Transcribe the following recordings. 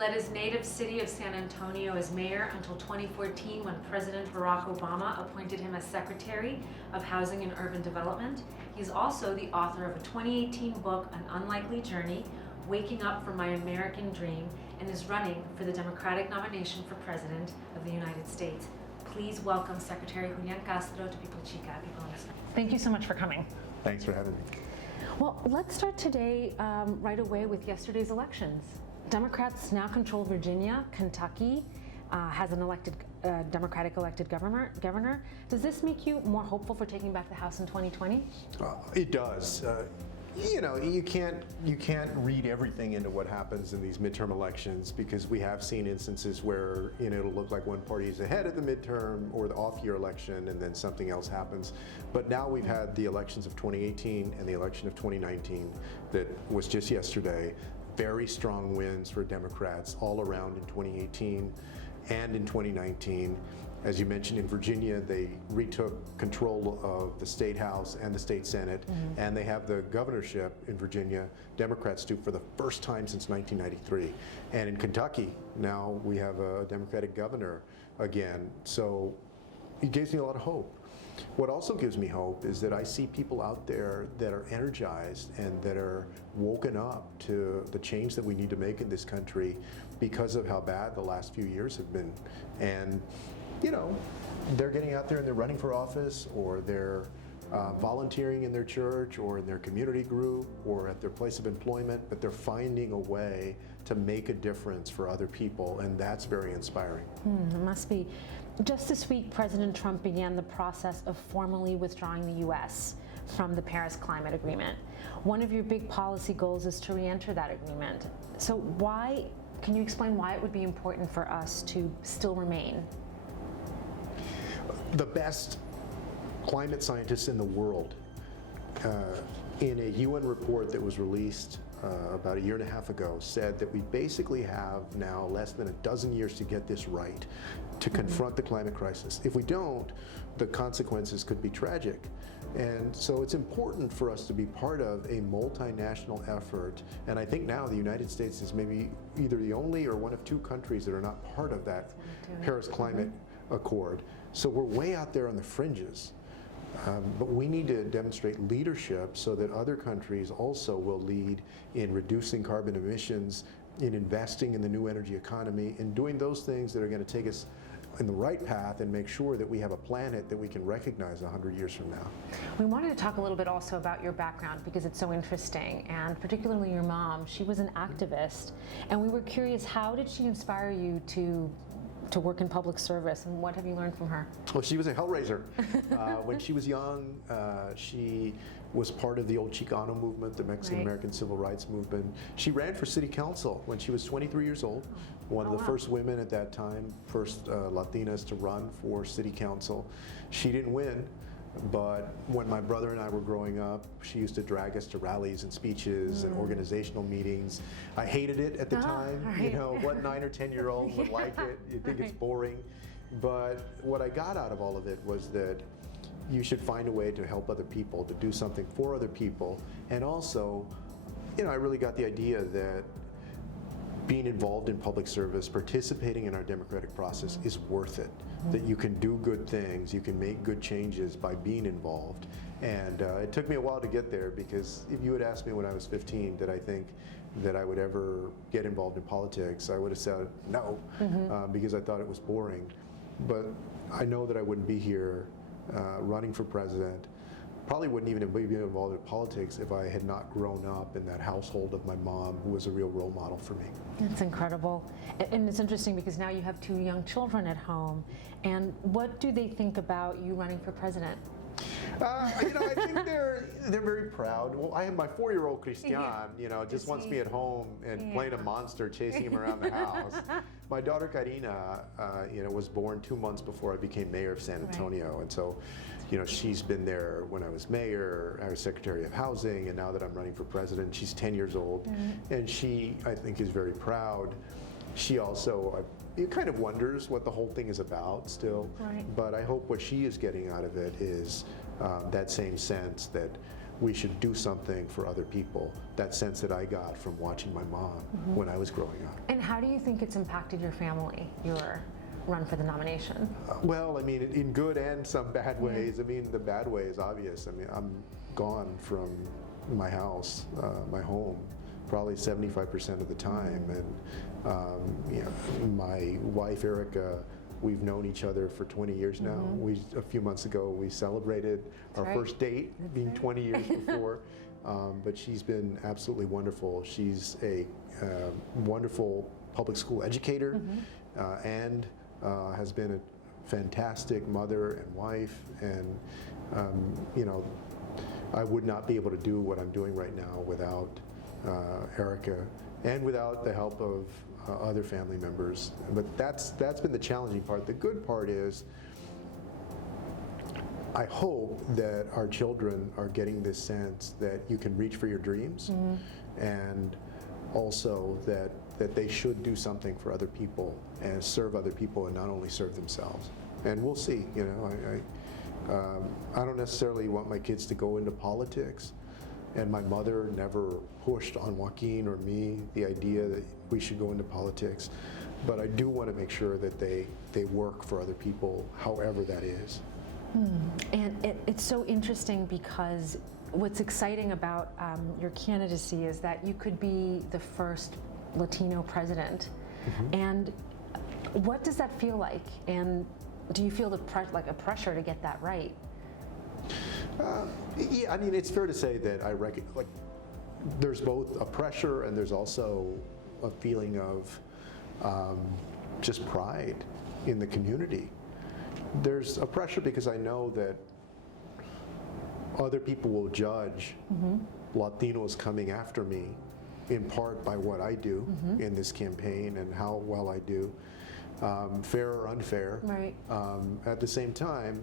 led his native city of San Antonio as mayor until 2014 when President Barack Obama appointed him as Secretary of Housing and Urban Development. He's also the author of a 2018 book, An Unlikely Journey, Waking Up from My American Dream, and is running for the Democratic nomination for President of the United States. Please welcome Secretary Julián Castro to People Chica. Thank you so much for coming. Thanks for having me. Well, let's start today right away with yesterday's elections. Democrats now control Virginia. Kentucky has an Democratic elected governor. Does this make you more hopeful for taking back the House in 2020? It does. You can't read everything into what happens in these midterm elections, because we have seen instances where it'll look like one party is ahead at the midterm or the off-year election, and then something else happens. But now we've had the elections of 2018 and the election of 2019 that was just yesterday. Very strong wins for Democrats all around in 2018 and in 2019. As you mentioned, in Virginia, they retook control of the state house and the state senate, and they have the governorship in Virginia. Democrats do, for the first time since 1993. And in Kentucky, now we have a Democratic governor again. So it gives me a lot of hope. What also gives me hope is that I see people out there that are energized and that are woken up to the change that we need to make in this country because of how bad the last few years have been. And they're getting out there and they're running for office, or they're volunteering in their church or in their community group or at their place of employment, but they're finding a way to make a difference for other people, and that's very inspiring. It must be. Just this week, President Trump began the process of formally withdrawing the U.S. from the Paris Climate Agreement. One of your big policy goals is to re-enter that agreement. So can you explain why it would be important for us to still remain? The best climate scientists in the world, in a UN report that was released about a year and a half ago, said that we basically have now less than a dozen years to get this right, to confront the climate crisis. If we don't, the consequences could be tragic. And so it's important for us to be part of a multinational effort. And I think now the United States is maybe either the only or one of two countries that are not part of that Paris Climate Accord. So we're way out there on the fringes. But we need to demonstrate leadership so that other countries also will lead in reducing carbon emissions, in investing in the new energy economy, in doing those things that are going to take us in the right path and make sure that we have a planet that we can recognize 100 years from now. We wanted to talk a little bit also about your background, because it's so interesting, and particularly your mom. She was an activist, and we were curious, how did she inspire you to work in public service, and what have you learned from her? Well, she was a hellraiser. When she was young, she was part of the old Chicano movement, the Mexican-American civil rights movement. She ran for city council when she was 23 years old, one of the first women at that time, first Latinas to run for city council. She didn't win, but when my brother and I were growing up, she used to drag us to rallies and speeches and organizational meetings. I hated it at the time. Right. What 9 or 10-year-old would like it? You'd think it's boring. But what I got out of all of it was that you should find a way to help other people, to do something for other people. And also, I really got the idea that being involved in public service, participating in our democratic process is worth it. That you can do good things, you can make good changes by being involved. And it took me a while to get there, because if you had asked me when I was 15 did I think that I would ever get involved in politics, I would have said no, because I thought it was boring. But I know that I wouldn't be here running for president. Probably wouldn't even be involved in politics if I had not grown up in that household of my mom, who was a real role model for me. That's incredible. And it's interesting because now you have 2 young children at home. And what do they think about you running for president? I think they're very proud. Well, I have my 4-year-old Christian, just wants me at home and playing a monster, chasing him around the house. My daughter Karina, was born 2 months before I became mayor of San Antonio, and so, she's been there when I was mayor, I was Secretary of Housing, and now that I'm running for president, she's 10 years old, and she, I think, is very proud. She also kind of wonders what the whole thing is about still, but I hope what she is getting out of it is that same sense that we should do something for other people. That sense that I got from watching my mom when I was growing up. And how do you think it's impacted your family, your run for the nomination? Well, I mean, in good and some bad ways. I mean, the bad way is obvious. I mean, I'm gone from my house, my home, probably 75% of the time. And you know, my wife, Erica, we've known each other for 20 years now. A few months ago, we celebrated our first date, being 20 years before. But she's been absolutely wonderful. She's a wonderful public school educator and has been a fantastic mother and wife. And you know, I would not be able to do what I'm doing right now without Erica and without the help of other family members. But that's been the challenging part. The good part is I hope that our children are getting this sense that you can reach for your dreams, and also that they should do something for other people and serve other people and not only serve themselves. And we'll see. You know, I don't necessarily want my kids to go into politics, and my mother never pushed on Joaquin or me the idea that we should go into politics. But I do want to make sure that they work for other people, however that is. And it's so interesting because what's exciting about your candidacy is that you could be the first Latino president. And what does that feel like? And do you feel like a pressure to get that right? Yeah, I mean, it's fair to say that I reckon, like, there's both a pressure and there's also a feeling of just pride in the community. There's a pressure because I know that other people will judge Latinos coming after me in part by what I do in this campaign and how well I do, fair or unfair. Right. At the same time,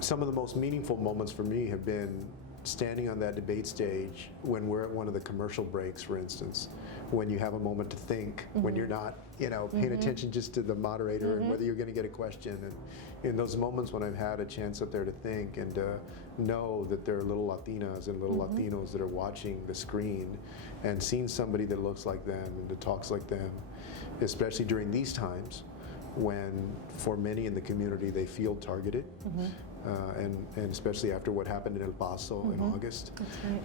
some of the most meaningful moments for me have been standing on that debate stage when we're at one of the commercial breaks, for instance, when you have a moment to think, when you're not, you know, paying attention just to the moderator and whether you're going to get a question. And in those moments when I've had a chance up there to think and to know that there are little Latinas and little Latinos that are watching the screen and seeing somebody that looks like them and that talks like them, especially during these times when for many in the community they feel targeted. And especially after what happened in El Paso in August,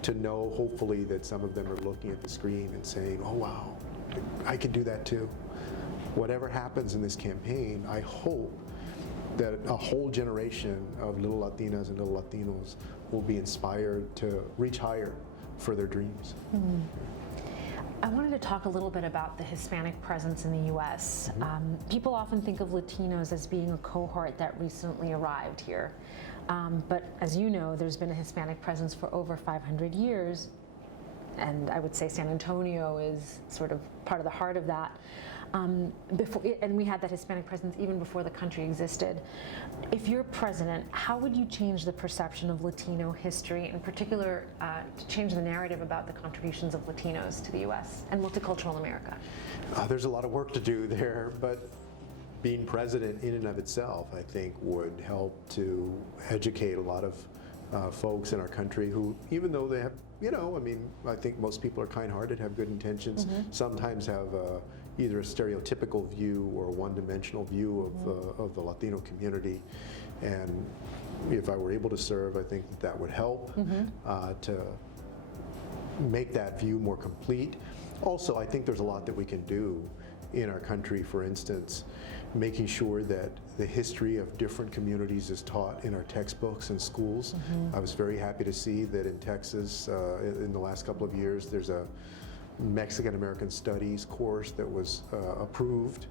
to know hopefully that some of them are looking at the screen and saying, oh wow, I can do that too. Whatever happens in this campaign, I hope that a whole generation of little Latinas and little Latinos will be inspired to reach higher for their dreams. I wanted to talk a little bit about the Hispanic presence in the U.S. People often think of Latinos as being a cohort that recently arrived here. But as you know, there's been a Hispanic presence for over 500 years. And I would say San Antonio is sort of part of the heart of that. And we had that Hispanic presence even before the country existed. If you're president, how would you change the perception of Latino history, in particular, to change the narrative about the contributions of Latinos to the U.S. and multicultural America? There's a lot of work to do there, but being president in and of itself, I think, would help to educate a lot of folks in our country who, even though they have, you know, I mean, I think most people are kind-hearted, have good intentions, sometimes have either a stereotypical view or a one-dimensional view of the Latino community. And if I were able to serve, I think that would help to make that view more complete. Also, I think there's a lot that we can do in our country, for instance, making sure that the history of different communities is taught in our textbooks and schools. I was very happy to see that in Texas, in the last couple of years, there's a Mexican American Studies course that was approved.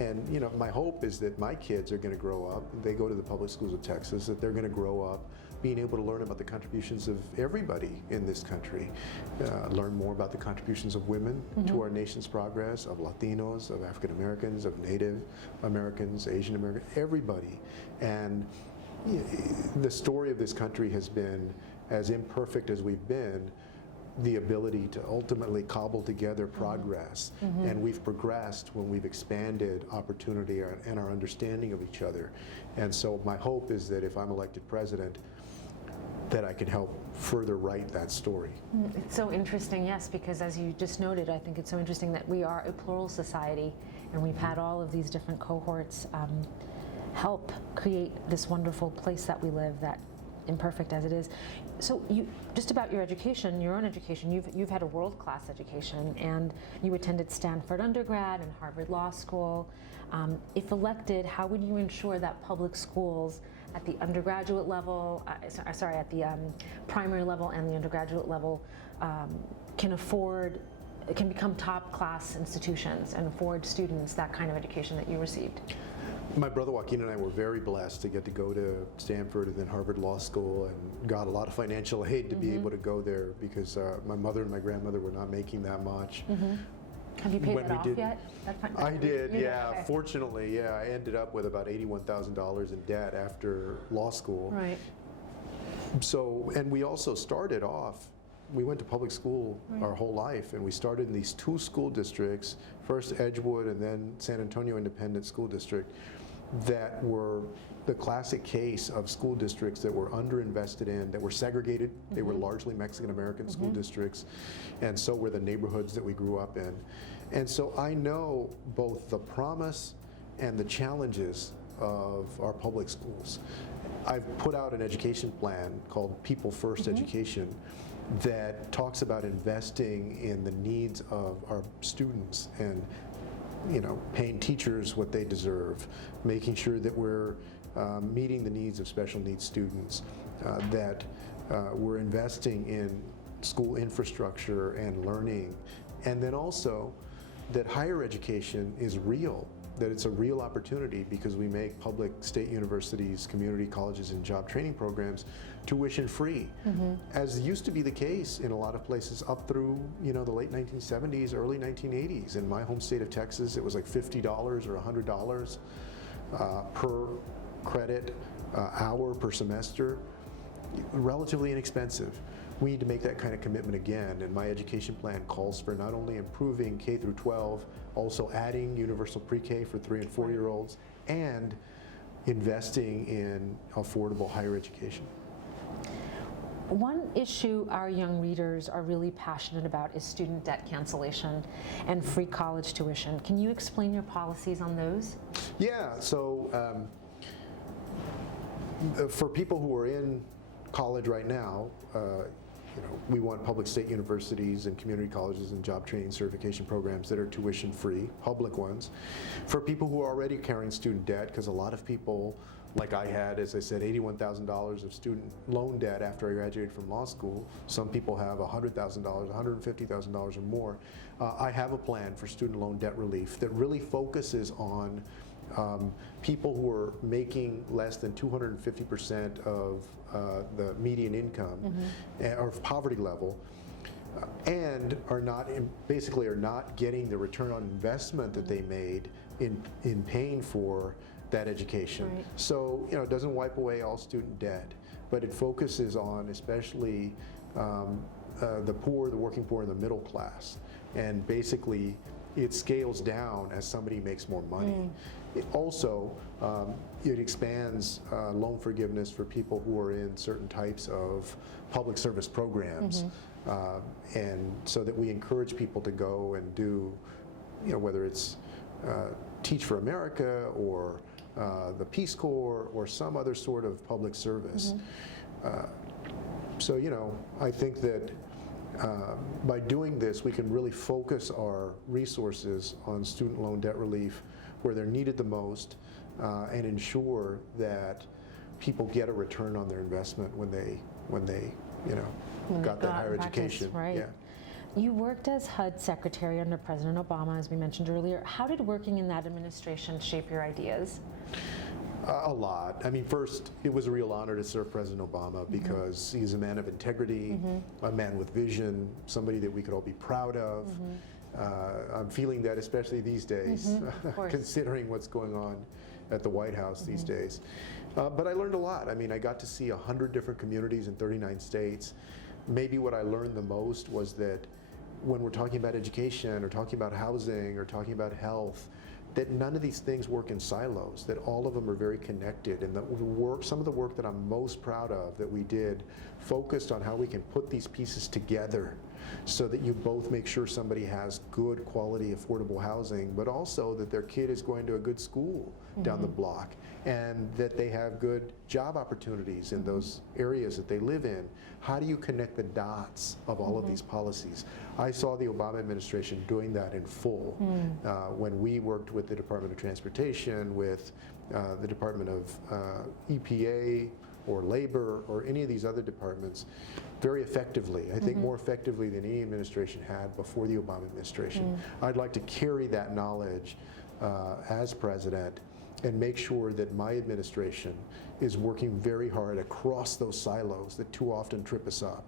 And you know, my hope is that my kids are going to grow up, they go to the public schools of Texas, that they're going to grow up being able to learn about the contributions of everybody in this country, learn more about the contributions of women to our nation's progress, of Latinos, of African Americans, of Native Americans, Asian Americans, everybody. And you know, the story of this country has been, as imperfect as we've been, the ability to ultimately cobble together progress. And we've progressed when we've expanded opportunity and our understanding of each other. And so my hope is that if I'm elected president, that I can help further write that story. It's so interesting, yes, because as you just noted, I think it's so interesting that we are a plural society, and we've had all of these different cohorts help create this wonderful place that we live, that imperfect as it is. So just about your education, your own education, you've had a world-class education, and you attended Stanford undergrad and Harvard Law School. If elected, how would you ensure that public schools at the undergraduate level, at the primary level and the undergraduate level can become top-class institutions and afford students that kind of education that you received? My brother Joaquin and I were very blessed to get to go to Stanford and then Harvard Law School, and got a lot of financial aid to be able to go there, because my mother and my grandmother were not making that much. Have you paid that off yet? I did, yeah. Okay. Fortunately, yeah. I ended up with about $81,000 in debt after law school. Right. So, and we also started off, we went to public school our whole life, and we started in these two school districts, first Edgewood and then San Antonio Independent School District, that were the classic case of school districts that were underinvested in, that were segregated. They were largely Mexican-American school districts, and so were the neighborhoods that we grew up in. And so I know both the promise and the challenges of our public schools. I've put out an education plan called People First Education that talks about investing in the needs of our students, and paying teachers what they deserve, making sure that we're meeting the needs of special needs students, that we're investing in school infrastructure and learning, and then also that higher education is real, that it's a real opportunity, because we make public state universities, community colleges, and job training programs tuition free, as used to be the case in a lot of places up through the late 1970s, early 1980s. In my home state of Texas, it was like $50 or $100 per credit hour per semester, relatively inexpensive. We need to make that kind of commitment again, and my education plan calls for not only improving K through 12, also adding universal pre-K for 3 and 4-year-olds, and investing in affordable higher education. One issue our young readers are really passionate about is student debt cancellation and free college tuition. Can you explain your policies on those? Yeah, so for people who are in college right now, we want public state universities and community colleges and job training certification programs that are tuition free, public ones. For people who are already carrying student debt, because a lot of people, like I had, as I said, $81,000 of student loan debt after I graduated from law school. Some people have $100,000, $150,000 or more. I have a plan for student loan debt relief that really focuses on people who are making less than 250% of the median income or poverty level, and basically are not getting the return on investment that they made in paying for that education. Right. So it doesn't wipe away all student debt, but it focuses on especially the poor, the working poor, and the middle class, and basically it scales down as somebody makes more money. It also, it expands loan forgiveness for people who are in certain types of public service programs, and so that we encourage people to go and do, whether it's Teach for America or the Peace Corps or some other sort of public service. So, I think that by doing this, we can really focus our resources on student loan debt relief where they're needed the most, and ensure that people get a return on their investment when they got that higher education. Right. Yeah. You worked as HUD secretary under President Obama, as we mentioned earlier. How did working in that administration shape your ideas? A lot. I mean, first, it was a real honor to serve President Obama because he's a man of integrity, a man with vision, somebody that we could all be proud of. I'm feeling that especially these days, considering what's going on at the White House these days. But I learned a lot. I mean, I got to see 100 different communities in 39 states. Maybe what I learned the most was that when we're talking about education or talking about housing or talking about health, that none of these things work in silos, that all of them are very connected, and some of the work that I'm most proud of that we did focused on how we can put these pieces together so that you both make sure somebody has good quality affordable housing, but also that their kid is going to a good school down the block, and that they have good job opportunities in those areas that they live in. How do you connect the dots of all of these policies? I saw the Obama administration doing that in full when we worked with the Department of Transportation, with the Department of EPA or Labor or any of these other departments very effectively. I think more effectively than any administration had before the Obama administration. I'd like to carry that knowledge as president and make sure that my administration is working very hard across those silos that too often trip us up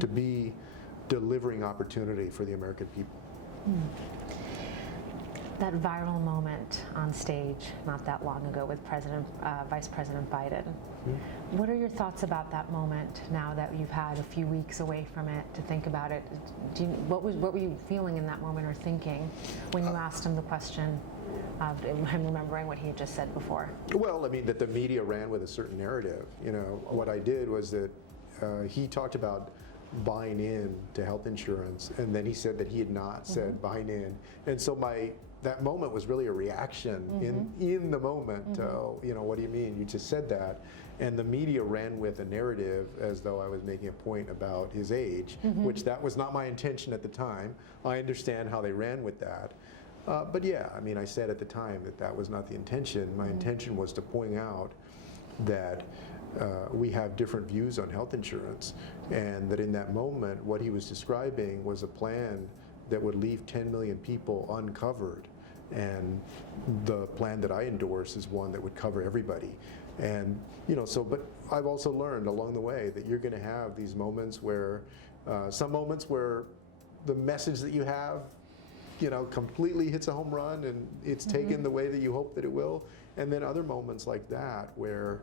to be delivering opportunity for the American people. That viral moment on stage not that long ago with Vice President Biden. What are your thoughts about that moment now that you've had a few weeks away from it to think about it? What were you feeling in that moment or thinking when you asked him the question? I'm remembering what he had just said before. Well, I mean, that the media ran with a certain narrative. You know, what I did was that he talked about buying in to health insurance, and then he said that he had not said buying in. And so that moment was really a reaction in the moment. You know, what do you mean? You just said that. And the media ran with a narrative as though I was making a point about his age, which that was not my intention at the time. I understand how they ran with that. But yeah, I mean, I said at the time that that was not the intention. My intention was to point out that we have different views on health insurance, and that in that moment, what he was describing was a plan that would leave 10 million people uncovered. And the plan that I endorse is one that would cover everybody. And, you know, but I've also learned along the way that you're going to have these moments where, some moments where the message that you have, you know, completely hits a home run and it's taken the way that you hope that it will. And then other moments like that where,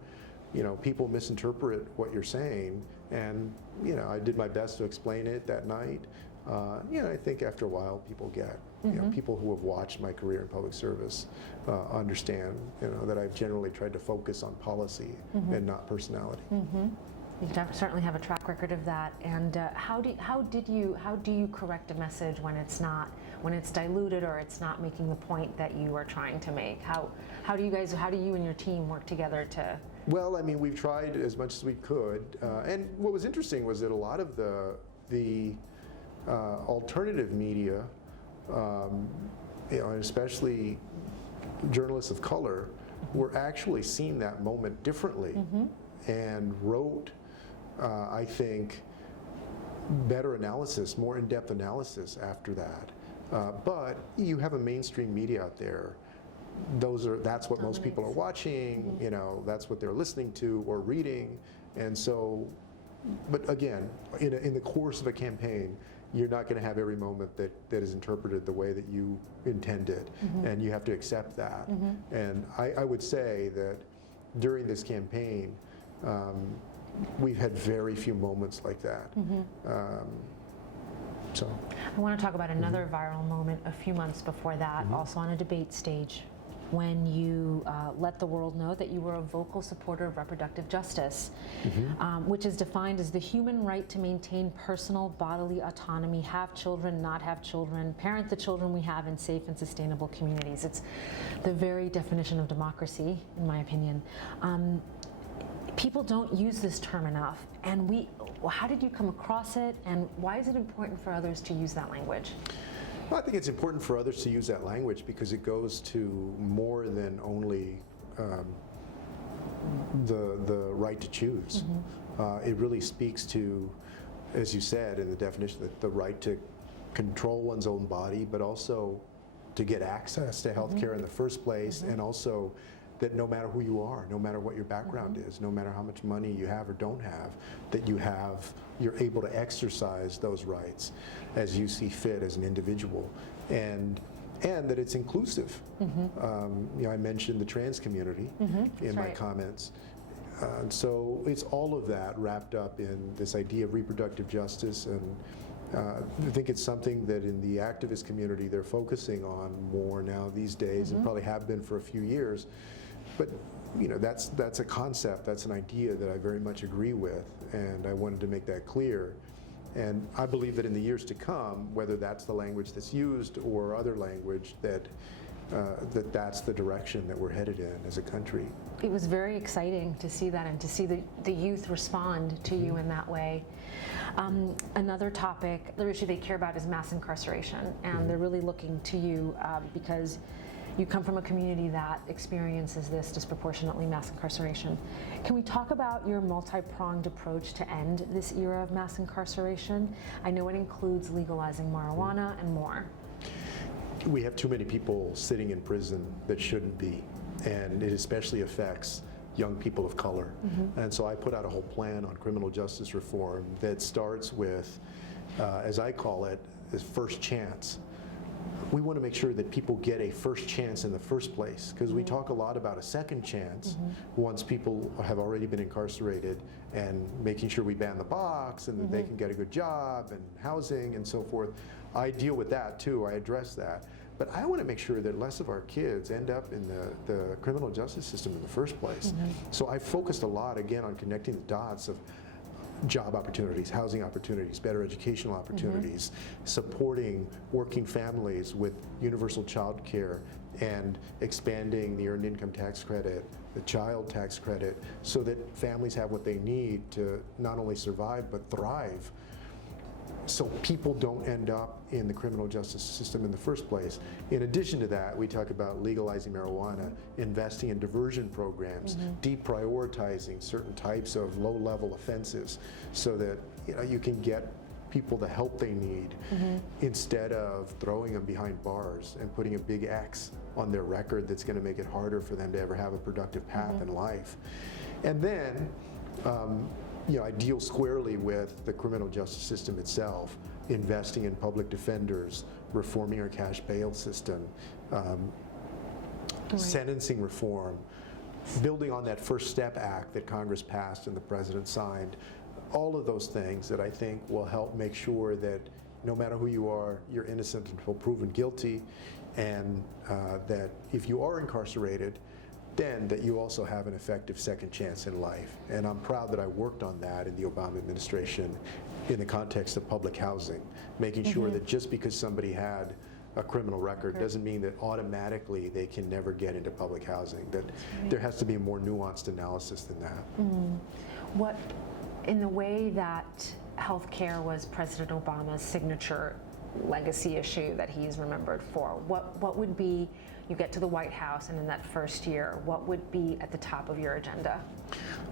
you know, people misinterpret what you're saying. And, you know, I did my best to explain it that night. You know, I think after a while people get, you know, people who have watched my career in public service understand, you know, that I've generally tried to focus on policy and not personality. You certainly have a track record of that. And how do you correct a message when it's diluted or it's not making the point that you are trying to make? How do you and your team work together to? Well, I mean, we've tried as much as we could, and what was interesting was that a lot of the alternative media, you know, and especially journalists of color, were actually seeing that moment differently and wrote, I think, better analysis, more in-depth analysis after that. But you have a mainstream media out there. That's what most people are watching. You know, that's what they're listening to or reading, and so. But again, in the course of a campaign, you're not going to have every moment that is interpreted the way that you intended, and you have to accept that. And I would say that during this campaign, we've had very few moments like that. So I want to talk about another viral moment a few months before that, also on a debate stage, when you let the world know that you were a vocal supporter of reproductive justice, which is defined as the human right to maintain personal bodily autonomy, have children, not have children, parent the children we have in safe and sustainable communities. It's the very definition of democracy, in my opinion. People don't use this term enough, and how did you come across it, and why is it important for others to use that language? Well, I think it's important for others to use that language because it goes to more than only the right to choose. It really speaks to, as you said in the definition, that the right to control one's own body, but also to get access to health care in the first place, and also that no matter who you are, no matter what your background is, no matter how much money you have or don't have, that you're able to exercise those rights as you see fit as an individual, and that it's inclusive. You know, I mentioned the trans community in my comments. So it's all of that wrapped up in this idea of reproductive justice, I think it's something that in the activist community they're focusing on more now these days, and probably have been for a few years. But that's a concept, that's an idea that I very much agree with, and I wanted to make that clear. And I believe that in the years to come, whether that's the language that's used or other language, that's the direction that we're headed in as a country. It was very exciting to see that and to see the youth respond to you in that way. Another topic, the issue they care about is mass incarceration, and they're really looking to you because you come from a community that experiences this disproportionately, mass incarceration. Can we talk about your multi-pronged approach to end this era of mass incarceration? I know it includes legalizing marijuana and more. We have too many people sitting in prison that shouldn't be, and it especially affects young people of color. And so I put out a whole plan on criminal justice reform that starts with, as I call it, this first chance. We want to make sure that people get a first chance in the first place, because we talk a lot about a second chance once people have already been incarcerated, and making sure we ban the box and that they can get a good job and housing and so forth. I deal with that too, I address that. But I want to make sure that less of our kids end up in the criminal justice system in the first place. So I focused a lot, again, on connecting the dots of job opportunities, housing opportunities, better educational opportunities, supporting working families with universal child care, and expanding the earned income tax credit, the child tax credit, so that families have what they need to not only survive but thrive, so people don't end up in the criminal justice system in the first place. In addition to that, we talk about legalizing marijuana, investing in diversion programs, deprioritizing certain types of low-level offenses, so that you can get people the help they need instead of throwing them behind bars and putting a big X on their record that's going to make it harder for them to ever have a productive path in life. And then I deal squarely with the criminal justice system itself, investing in public defenders, reforming our cash bail system, sentencing reform, building on that First Step Act that Congress passed and the President signed. All of those things that I think will help make sure that no matter who you are, you're innocent until proven guilty, and that if you are incarcerated, then that you also have an effective second chance in life. And I'm proud that I worked on that in the Obama administration in the context of public housing, making sure that just because somebody had a criminal record doesn't mean that automatically they can never get into public housing, that there has to be a more nuanced analysis than that. What, in the way that healthcare was President Obama's signature legacy issue that he's remembered for, what would be, you get to the White House and in that first year, what would be at the top of your agenda?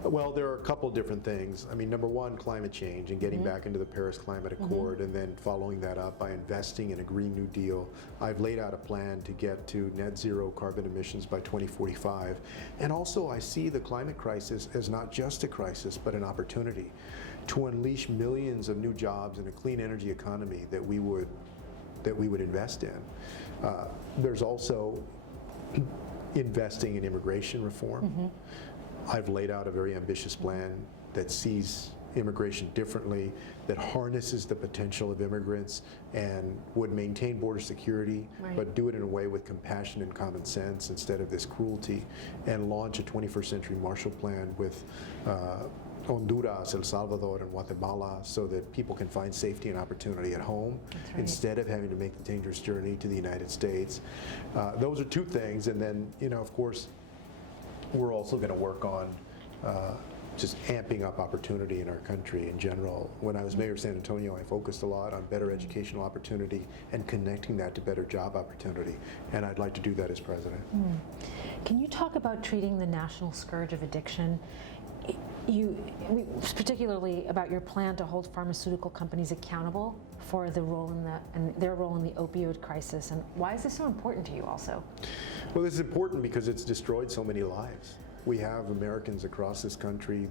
Well, there are a couple of different things. I mean, number one, climate change and getting back into the Paris Climate Accord, and then following that up by investing in a Green New Deal. I've laid out a plan to get to net zero carbon emissions by 2045. And also I see the climate crisis as not just a crisis, but an opportunity to unleash millions of new jobs in a clean energy economy that we would invest in. There's also investing in immigration reform. I've laid out a very ambitious plan that sees immigration differently, that harnesses the potential of immigrants and would maintain border security, but do it in a way with compassion and common sense instead of this cruelty, and launch a 21st century Marshall Plan with Honduras, El Salvador, and Guatemala, so that people can find safety and opportunity at home instead of having to make the dangerous journey to the United States. Those are two things, and then, of course, we're also going to work on just amping up opportunity in our country in general. When I was mayor of San Antonio, I focused a lot on better educational opportunity and connecting that to better job opportunity, and I'd like to do that as president. Can you talk about treating the national scourge of addiction? Particularly about your plan to hold pharmaceutical companies accountable for their role in the opioid crisis, and why is this so important to you also? Well, this is important because it's destroyed so many lives. We have Americans across this country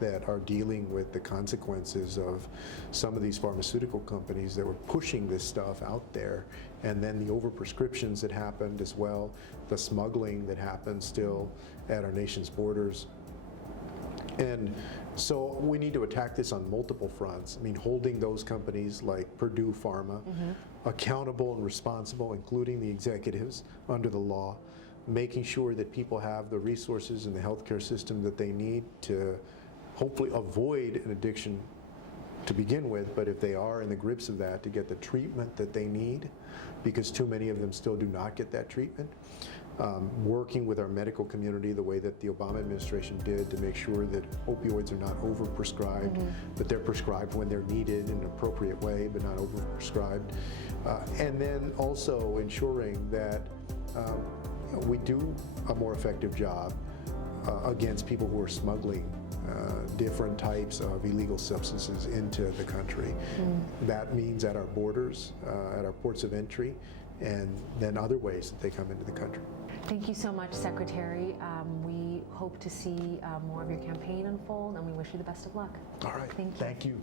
that are dealing with the consequences of some of these pharmaceutical companies that were pushing this stuff out there, and then the overprescriptions that happened as well, the smuggling that happens still at our nation's borders. And so we need to attack this on multiple fronts. I mean, holding those companies like Purdue Pharma accountable and responsible, including the executives under the law, making sure that people have the resources in the healthcare system that they need to hopefully avoid an addiction to begin with, but if they are in the grips of that, to get the treatment that they need, because too many of them still do not get that treatment. Working with our medical community the way that the Obama administration did to make sure that opioids are not overprescribed, but they're prescribed when they're needed in an appropriate way, but not overprescribed. And then also ensuring that we do a more effective job against people who are smuggling different types of illegal substances into the country. That means at our borders, at our ports of entry, and then other ways that they come into the country. Thank you so much, Secretary. We hope to see more of your campaign unfold, and we wish you the best of luck. All right. Thank you. Thank you.